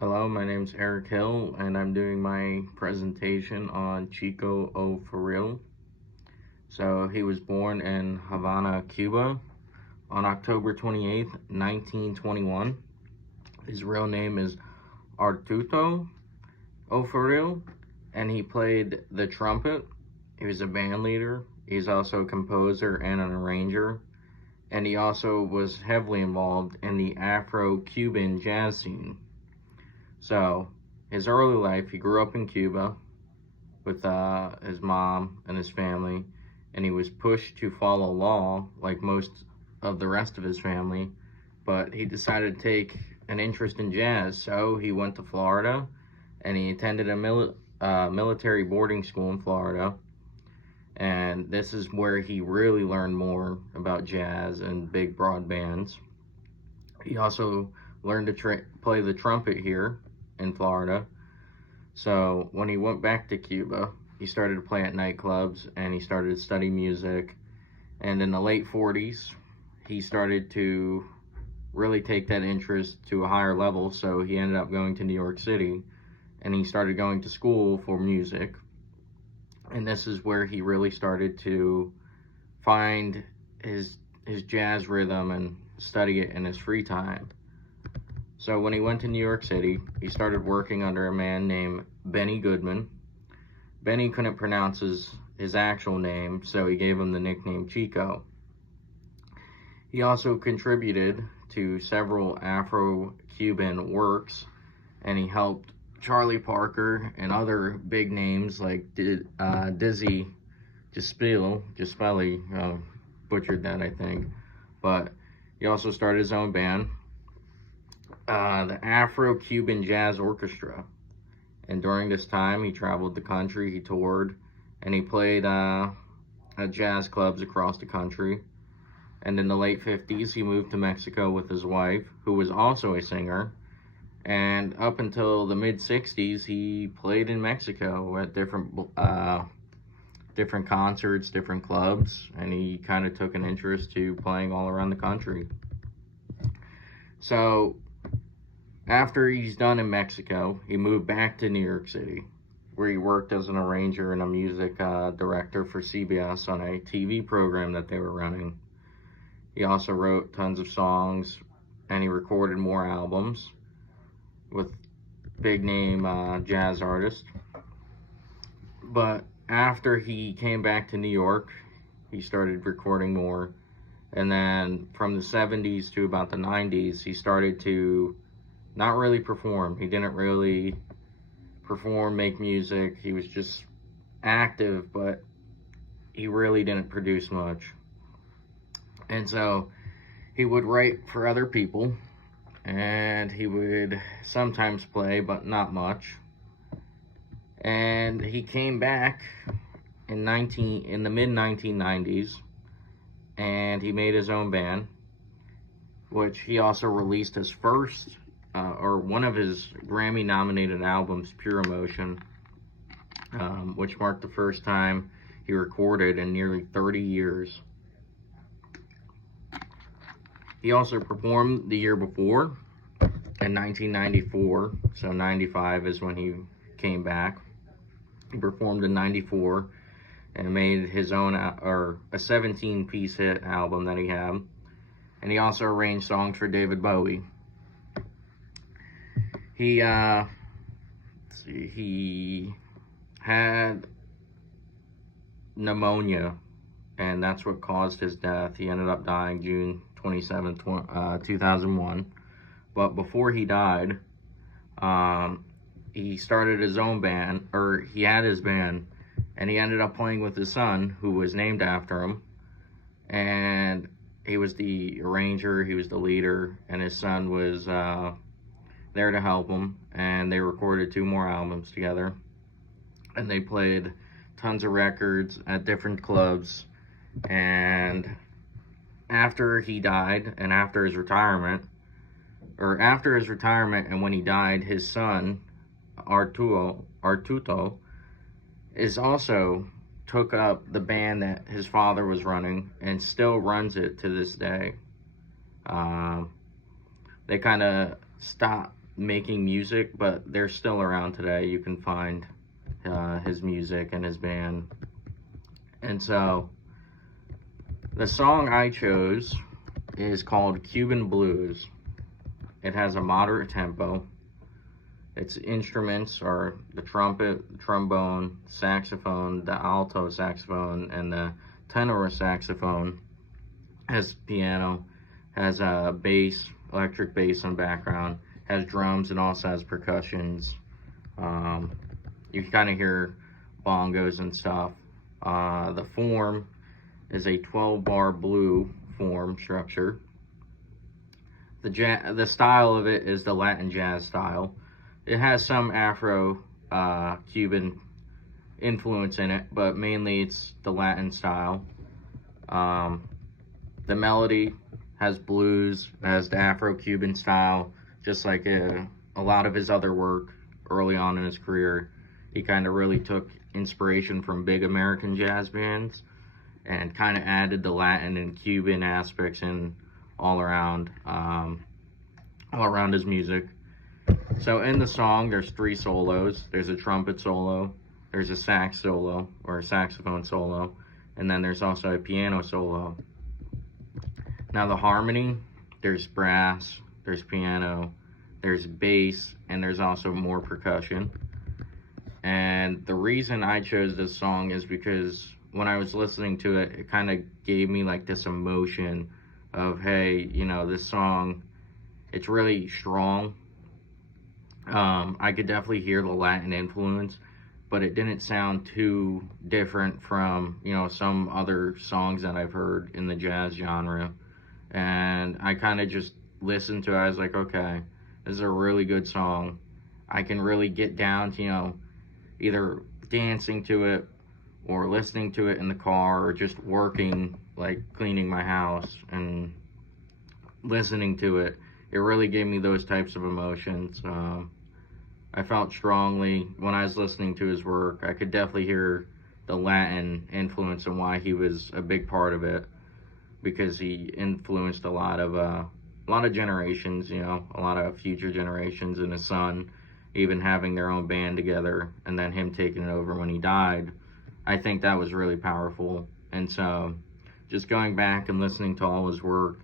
Hello, my name's Eric Hill, and I'm doing my presentation on Chico O Farrill. So, he was born in Havana, Cuba on October 28th, 1921. His real name is Artuto O Farrill, and he played the trumpet. He was a band leader. He's also a composer and an arranger, and he also was heavily involved in the Afro-Cuban jazz scene. So, his early life, he grew up in Cuba with his mom and his family, and he was pushed to follow law like most of the rest of his family, but he decided to take an interest in jazz, so he went to Florida, and he attended a military boarding school in Florida, and this is where he really learned more about jazz and big broad bands. He also learned to play the trumpet here in Florida. So when he went back to Cuba, he started to play at nightclubs and he started to study music. And in the late 40s, he started to really take that interest to a higher level. So he ended up going to New York City and he started going to school for music. And this is where he really started to find his jazz rhythm and study it in his free time. So when he went to New York City, he started working under a man named Benny Goodman. Benny couldn't pronounce his actual name, so he gave him the nickname Chico. He also contributed to several Afro-Cuban works, and he helped Charlie Parker and other big names like Dizzy Gillespie, butchered that I think, but he also started his own band, the Afro-Cuban Jazz Orchestra. And during this time, he traveled the country, he toured, and he played at jazz clubs across the country. And in the late 50s, he moved to Mexico with his wife, who was also a singer. And up until the mid-60s, he played in Mexico at different concerts, different clubs, and he kind of took an interest to playing all around the country. So after he's done in Mexico, he moved back to New York City, where he worked as an arranger and a music director for CBS on a TV program that they were running. He also wrote tons of songs, and he recorded more albums with big name jazz artists. But after he came back to New York, he started recording more. And then from the 70s to about the 90s, he started to not really perform. He didn't really perform, make music. He was just active, but he really didn't produce much. And so he would write for other people, and he would sometimes play, but not much. And he came back in the mid-1990s, and he made his own band, which he also released his first, or one of his Grammy-nominated albums, Pure Emotion, which marked the first time he recorded in nearly 30 years. He also performed the year before, in 1994, so 95 is when he came back. He performed in 94 and made his own, or a 17-piece hit album that he had. And he also arranged songs for David Bowie. He had pneumonia, and that's what caused his death. He ended up dying June 27th, 2001. But before he died, he started his own band, or he had his band, and he ended up playing with his son, who was named after him. And he was the arranger, he was the leader, and his son was there to help him. And they recorded 2 more albums together. And they played tons of records at different clubs. And after he died, and after his retirement, and when he died, his son, Artuto, is also took up the band that his father was running and still runs it to this day. They kind of stopped making music, but they're still around today. You can find his music and his band. And so the song I chose is called Cuban Blues. It has a moderate tempo. Its instruments are the trumpet, the trombone, saxophone, the alto saxophone, and the tenor saxophone. Has piano, has a bass, electric bass in the background, has drums, and also has percussions. You can kind of hear bongos and stuff. The form is a 12-bar blue form structure. The style of it is the Latin jazz style. It has some Afro-Cuban influence in it, but mainly it's the Latin style. The melody has blues, has the Afro-Cuban style, just like a lot of his other work early on in his career. He kind of really took inspiration from big American jazz bands and kind of added the Latin and Cuban aspects in all around his music. So in the song, there's 3 solos. There's a trumpet solo, there's a sax solo, or a saxophone solo, and then there's also a piano solo. Now the harmony, there's brass, there's piano, there's bass, and there's also more percussion. And the reason I chose this song is because when I was listening to it, it kind of gave me like this emotion of, hey, you know, this song, it's really strong. I could definitely hear the Latin influence, but it didn't sound too different from, you know, some other songs that I've heard in the jazz genre. And I kind of just listened to it. I was like, okay, this is a really good song. I can really get down to, you know, either dancing to it or listening to it in the car or just working, like cleaning my house and listening to it. It really gave me those types of emotions. I felt strongly when I was listening to his work. I could definitely hear the Latin influence and why he was a big part of it, because he influenced a lot of generations, you know, a lot of future generations, and his son even having their own band together, and then him taking it over when he died. I think that was really powerful. And so just going back and listening to all his work,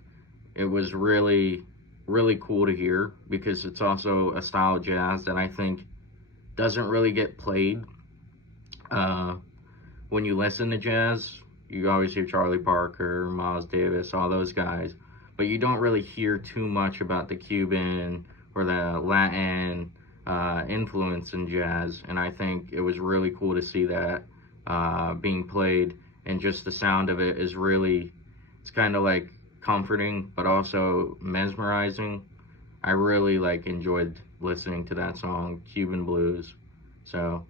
it was really, really cool to hear, because it's also a style of jazz that I think doesn't really get played. When you listen to jazz, you always hear Charlie Parker, Miles Davis, all those guys, but you don't really hear too much about the Cuban or the Latin influence in jazz. And I think it was really cool to see that being played, and just the sound of it is really, it's kind of like comforting but also mesmerizing. I really enjoyed listening to that song, Cuban Blues. So